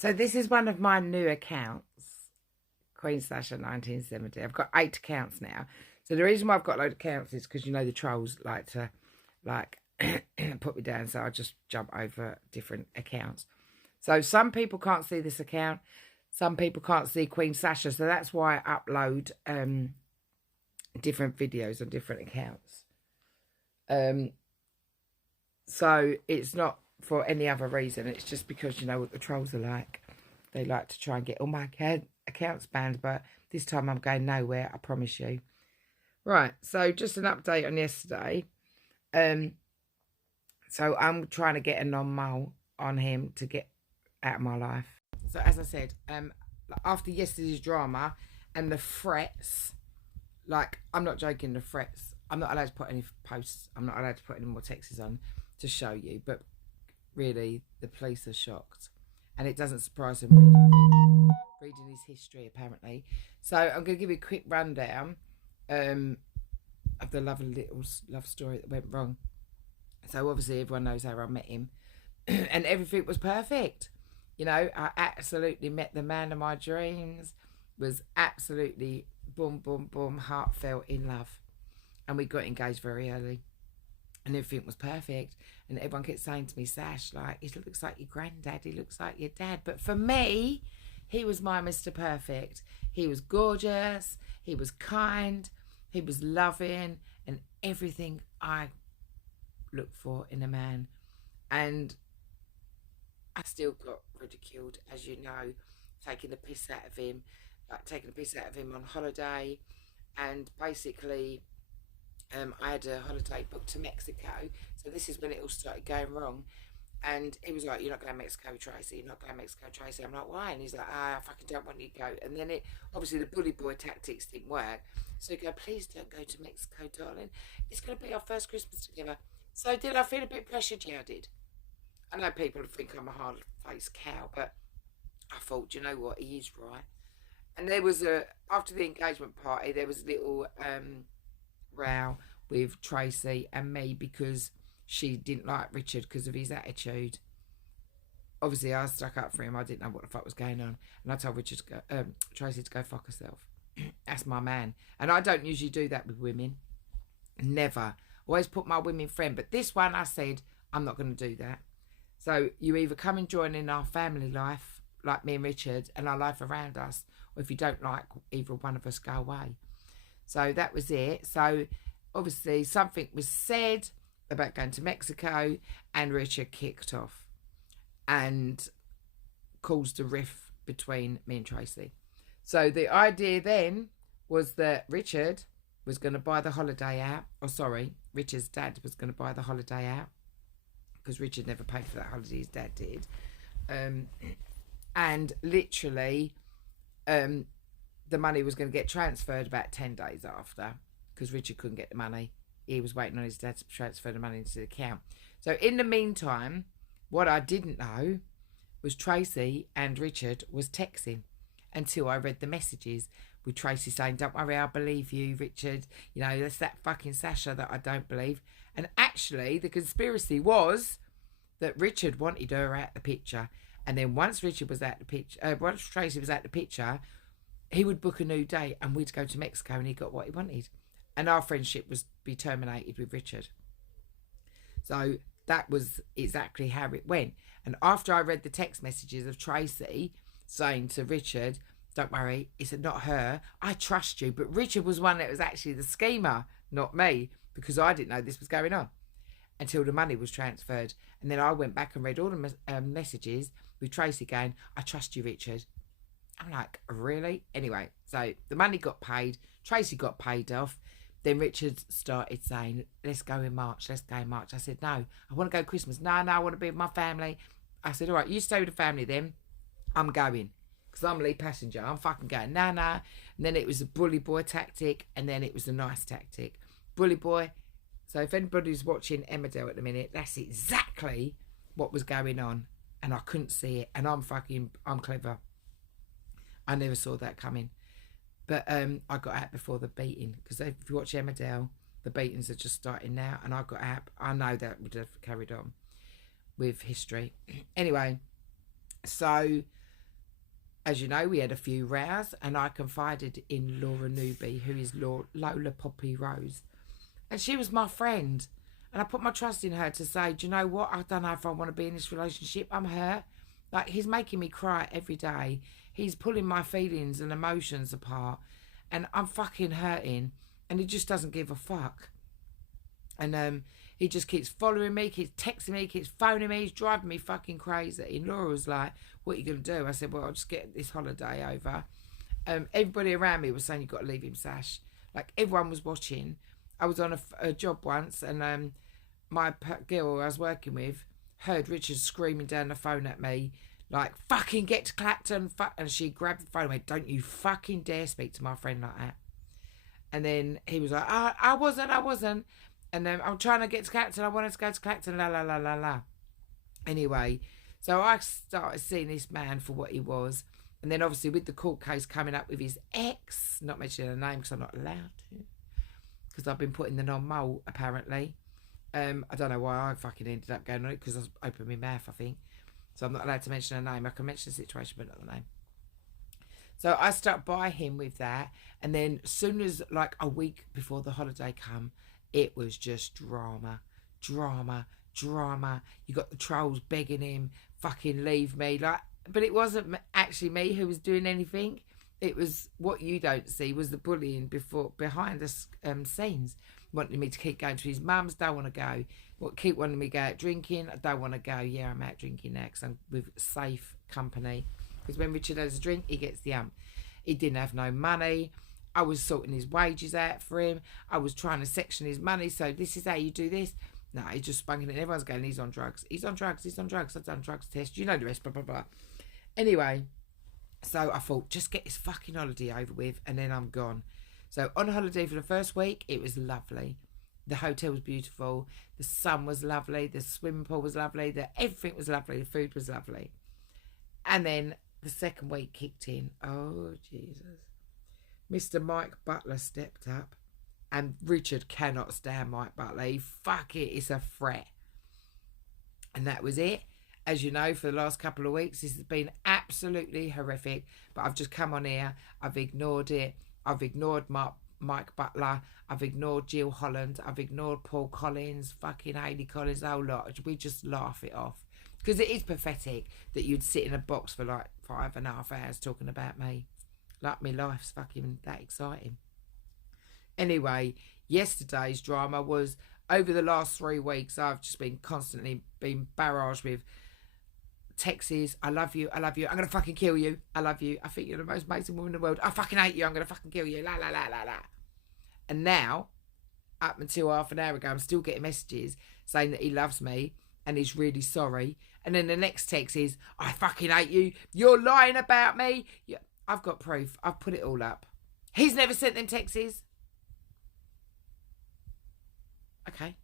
So this is one of my new accounts, Queen Sasha 1970. I've got 8 accounts now. So the reason why I've got a load of accounts is because, you know, the trolls like to, put me down. So I just jump over different accounts. So some people can't see this account. Some people can't see Queen Sasha. So that's why I upload different videos on different accounts. So it's not for any other reason. It's just because, you know, what the trolls are like. They like to try and get all my accounts banned. But this time I'm going nowhere, I promise you. Right, so just an update on yesterday. So I'm trying to get a non-mole on him to get out of my life. So as I said, after yesterday's drama and the threats, like, I'm not joking, the threats. I'm not allowed to put any posts. I'm not allowed to put any more texts on to show you. But really, the police are shocked. And it doesn't surprise them reading his history, apparently. So I'm going to give you a quick rundown of the lovely little love story that went wrong. So obviously everyone knows how I met him. And everything was perfect. You know, I absolutely met the man of my dreams. Was absolutely boom, boom, boom, heartfelt in love. And we got engaged very early. And everything was perfect. And everyone kept saying to me, Sash, like, he looks like your granddad. He looks like your dad. But for me, he was my Mr. Perfect. He was gorgeous. He was kind. He was loving. And everything I look for in a man. And I still got ridiculed, as you know, taking the piss out of him. Like, taking the piss out of him on holiday. And basically, I had a holiday booked to Mexico. So this is when it all started going wrong. And he was like, you're not going to Mexico, Tracy. You're not going to Mexico, Tracy. I'm like, why? And he's like, I fucking don't want you to go. And then obviously the bully boy tactics didn't work. So he go, please don't go to Mexico, darling. It's going to be our first Christmas together. So did I feel a bit pressured? Yeah, I did. I know people think I'm a hard-faced cow, but I thought, you know what, he is right. And there was after the engagement party, there was a little row with Tracy and me because she didn't like Richard because of his attitude. Obviously, I stuck up for him. I didn't know what the fuck was going on. And I told Tracy to go fuck herself. That's my man. And I don't usually do that with women. Never. Always put my women friend. But this one, I said, I'm not going to do that. So you either come and join in our family life, like me and Richard, and our life around us, or if you don't like either one of us, go away. So that was it. So obviously something was said about going to Mexico, and Richard kicked off and caused a rift between me and Tracy. So the idea then was that Richard was going to buy the holiday out. Oh, sorry, Richard's dad was going to buy the holiday out because Richard never paid for that holiday, his dad did. And literally the money was going to get transferred about 10 days after because Richard couldn't get the money. He was waiting on his dad to transfer the money into the account. So in the meantime, what I didn't know was Tracy and Richard was texting until I read the messages with Tracy saying, don't worry, I believe you, Richard. You know, that's that fucking Sasha that I don't believe. And actually, the conspiracy was that Richard wanted her out the picture. And then once Richard was out the picture, once Tracy was out the picture, he would book a new date and we'd go to Mexico and he got what he wanted. And our friendship was be terminated with Richard. So that was exactly how it went. And after I read the text messages of Tracy saying to Richard, don't worry, it's not her, I trust you. But Richard was one that was actually the schemer, not me, because I didn't know this was going on until the money was transferred. And then I went back and read all the messages with Tracy going, I trust you, Richard. I'm like, really? Anyway, so the money got paid. Tracy got paid off. Then Richard started saying, let's go in March. Let's go in March. I said, no, I want to go Christmas. No, I want to be with my family. I said, all right, you stay with the family then. I'm going. Because I'm lead passenger. I'm fucking going. No. And then it was a bully boy tactic. And then it was a nice tactic. Bully boy. So if anybody's watching Emmerdale at the minute, that's exactly what was going on. And I couldn't see it. And I'm clever. I never saw that coming. But I got out before the beating. Because if you watch Emmerdale, the beatings are just starting now. And I got out. I know that would have carried on with history. Anyway, so As you know, we had a few rows, and I confided in Laura Newby, who is Lola Poppy Rose. And she was my friend. And I put my trust in her to say, do you know what? I don't know if I want to be in this relationship. I'm hurt. Like, he's making me cry every day. He's pulling my feelings and emotions apart. And I'm fucking hurting. And he just doesn't give a fuck. And he just keeps following me, keeps texting me, keeps phoning me. He's driving me fucking crazy. And Laura was like, what are you going to do? I said, well, I'll just get this holiday over. Everybody around me was saying, you've got to leave him, Sash. Like, everyone was watching. I was on a job once, and my girl I was working with heard Richard screaming down the phone at me, like, fucking get to Clacton. And she grabbed the phone and went, don't you fucking dare speak to my friend like that. And then he was like, I wasn't. And then I'm trying to get to Clacton. I wanted to go to Clacton, la, la, la, la, la. Anyway, so I started seeing this man for what he was. And then obviously with the court case coming up with his ex, not mentioning her name because I'm not allowed to, because I've been put in the non-mole apparently. I don't know why I fucking ended up going on it, because I opened my mouth, I think. So I'm not allowed to mention her name. I can mention the situation, but not the name. So I stuck by him with that. And then as soon as, like, a week before the holiday come, it was just drama. You got the trolls begging him, fucking leave me. Like, but it wasn't actually me who was doing anything. It was what you don't see was the bullying behind the scenes. Wanting me to keep going to his mum's, don't want to go. Keep wanting me to go out drinking, I don't want to go. Yeah, I'm out drinking now because I'm with safe company. Because when Richard has a drink, he gets the ump. He didn't have no money. I was sorting his wages out for him. I was trying to section his money. So this is how you do this. No, he's just spunking it. Everyone's going, he's on drugs. He's on drugs. I've done drugs test. You know the rest, blah, blah, blah. Anyway, so I thought, just get this fucking holiday over with and then I'm gone. So on holiday for the first week, it was lovely. The hotel was beautiful. The sun was lovely. The swimming pool was lovely. Everything was lovely. The food was lovely. And then the second week kicked in. Oh, Jesus. Mr. Mike Butler stepped up. And Richard cannot stand Mike Butler. Fuck it, it's a threat. And that was it. As you know, for the last couple of weeks, this has been absolutely horrific. But I've just come on here. I've ignored it. I've ignored Mike Butler. I've ignored Jill Holland. I've ignored Paul Collins, fucking Hayley Collins, the whole lot. We just laugh it off. Because it is pathetic that you'd sit in a box for like 5.5 hours talking about me. Like, my life's fucking that exciting. Anyway, yesterday's drama was, over the last 3 weeks, I've just been constantly being barraged with texts. I love you. I'm going to fucking kill you. I love you. I think you're the most amazing woman in the world. I fucking hate you. I'm going to fucking kill you. La, la, la, la, la. And now, up until half an hour ago, I'm still getting messages saying that he loves me and he's really sorry. And then the next text is, I fucking hate you. You're lying about me. Yeah, I've got proof. I've put it all up. He's never sent them texts. Okay.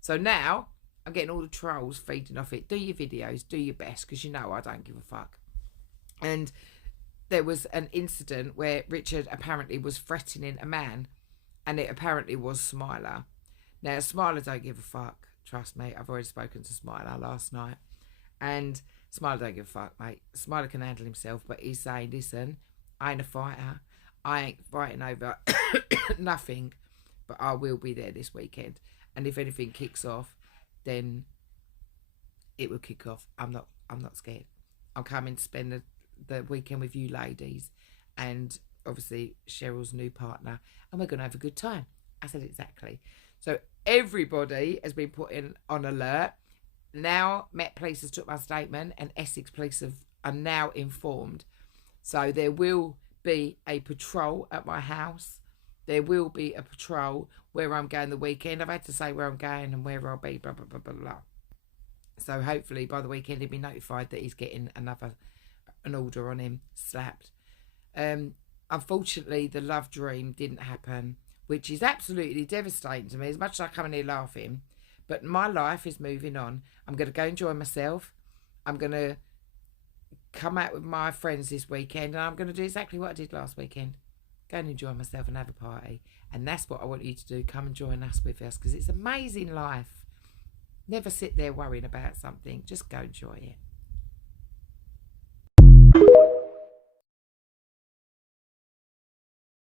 So now, I'm getting all the trolls feeding off it. Do your videos, do your best, because you know I don't give a fuck. And there was an incident where Richard apparently was threatening a man, and it apparently was Smiler. Now, Smiler don't give a fuck, trust me. I've already spoken to Smiler last night, and Smiler don't give a fuck, mate. Smiler can handle himself, but he's saying, listen, I ain't a fighter. I ain't fighting over nothing, but I will be there this weekend. And if anything kicks off, then it will kick off. I'm not scared. I'm coming to spend the weekend with you ladies and obviously Cheryl's new partner, and we're going to have a good time. I said exactly. So everybody has been put on alert. Now Met Police has took my statement and Essex Police are now informed. So there will be a patrol at my house. There will be a patrol where I'm going the weekend. I've had to say where I'm going and where I'll be, blah, blah, blah, blah, blah. So hopefully by the weekend he'll be notified that he's getting an order on him, slapped. Unfortunately, the love dream didn't happen, which is absolutely devastating to me, as much as I come in here laughing. But my life is moving on. I'm going to go enjoy myself. I'm going to come out with my friends this weekend, and I'm going to do exactly what I did last weekend. Go and enjoy myself and have a party. And that's what I want you to do. Come and join us with us, because it's amazing life. Never sit there worrying about something. Just go enjoy it.